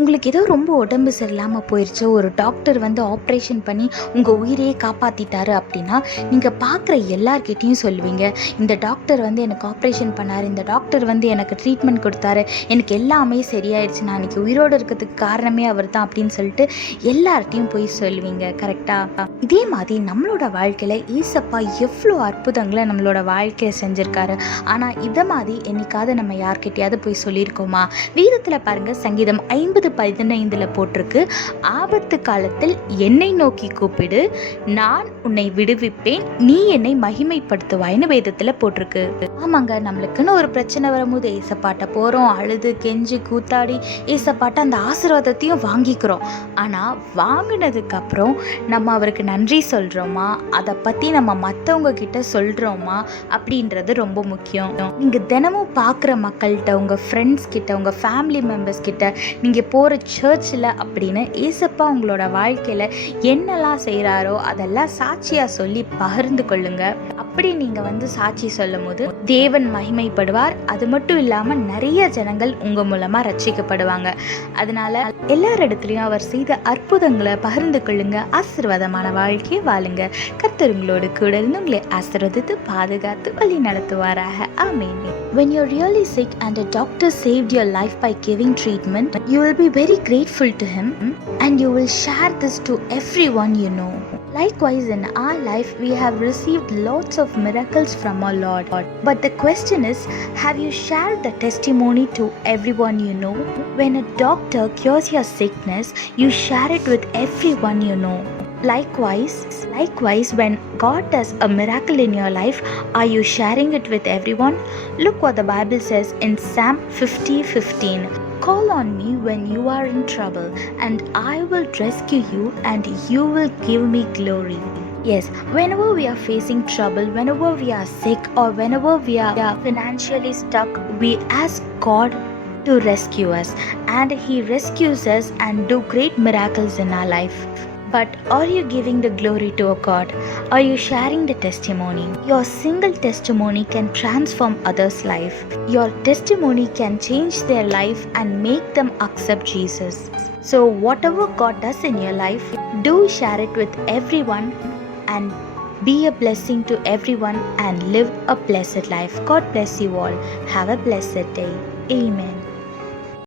உங்களுக்கு ஏதோ ரொம்ப உடம்பு சரியில்லாமல் போயிடுச்சு, ஒரு டாக்டர் வந்து ஆப்ரேஷன் பண்ணி உங்கள் உயிரையே காப்பாற்றிட்டாரு அப்படின்னா நீங்கள் பார்க்குற எல்லார்கிட்டையும் சொல்லுவீங்க, இந்த டாக்டர் வந்து எனக்கு ஆப்ரேஷன் பண்ணார், இந்த டாக்டர் வந்து எனக்கு ட்ரீட்மெண்ட் கொடுத்தாரு, எனக்கு எல்லாமே சரியாயிடுச்சு, நான் இன்றைக்கி உயிரோடு இருக்கிறதுக்கு காரணமே அவர் தான் அப்படின்னு சொல்லிட்டு எல்லார்ட்டையும் போய் சொல்லுவீங்க. கரெக்டாக? இதே மாதிரி நம்மளோட வாழ்க்கையில் ஈசப்பா எவ்வளோ அற்புதங்களை நம்மளோட வாழ்க்கையை செஞ்சுருக்காரு. ஆனால் இதை மாதிரி என்னைக்காவது நம்ம யார்கிட்டையாவது போய் சொல்லியிருக்கோமா? வீரத்தில் பாருங்கள், சங்கீதம் 50:15 போட்டிருக்கு, ஆபத்து காலத்தில் என்னை நோக்கி கூப்பிடு, நான் உன்னை விடுவிப்பேன், நீ என்னை மகிமைப்படுத்துவாய்னு வேதத்தில் போட்டிருக்கு. ஆமாங்க, நம்மளுக்குன்னு ஒரு பிரச்சனை வரும்போது ஏசப்பாட்ட போகிறோம், அழுது கெஞ்சி கூத்தாடி ஏசப்பாட்ட அந்த ஆசீர்வாதத்தையும் வாங்கிக்கிறோம். ஆனால் வாங்கினதுக்கப்புறம் நம்ம அவருக்கு நன்றி சொல்கிறோமா, அதை பற்றி நம்ம மற்றவங்க கிட்ட சொல்கிறோமா அப்படின்றது ரொம்ப முக்கியம். நீங்கள் தினமும் பார்க்குற மக்கள்கிட்ட, உங்கள் ஃப்ரெண்ட்ஸ் கிட்ட, உங்கள் ஃபேமிலி மெம்பர்ஸ் கிட்ட, நீங்கள் போகிற சர்ச்சில் அப்படின்னு ஏசப்பா உங்களோட வாழ்க்கையில் என்னெல்லாம் செய்கிறாரோ அதெல்லாம் சாட்சியாக சொல்லி பகிர்ந்து கொள்ளுங்க. அப்படி நீங்கள் வந்து சாட்சி சொல்லும் போது தேவன் மகிமைப்படுவார். அது மட்டும் இல்லாமல் நிறைய ஜனங்கள் உங்கள் மூலமாக ரட்சிக்கப்படுவாங்க. அதனால எல்லார் இடத்துலையும் அவர் செய்த அற்புதங்களை பகிர்ந்து கொள்ளுங்க. ஆசீர்வாதமான வாழ்க்கையை வாழுங்க. கர்த்தர் உங்களோடு கூட இருந்து உங்களை ஆசீர்வதித்து பாதுகாத்து வழி நடத்துவாராக. ஆமென். When you're really sick and a doctor saved your life by giving treatment, you will be very grateful to him and you will share this to everyone you know. Likewise, in our life, we have received lots of miracles from our Lord. But the question is, have you shared the testimony to everyone you know? When a doctor cures your sickness, you share it with everyone you know. Likewise, when God does a miracle in your life, are you sharing it with everyone? Look what the Bible says in Psalm 50:15. Call on me when you are in trouble, and I will rescue you, and you will give me glory. Yes, whenever we are facing trouble, whenever we are sick, or whenever we are financially stuck, we ask God to rescue us, and He rescues us and do great miracles in our life. But are you giving the glory to a God? Are you sharing the testimony? Your single testimony can transform others' life. Your testimony can change their life and make them accept Jesus. So whatever God does in your life, do share it with everyone and be a blessing to everyone and live a blessed life. God bless you all. Have a blessed day. Amen.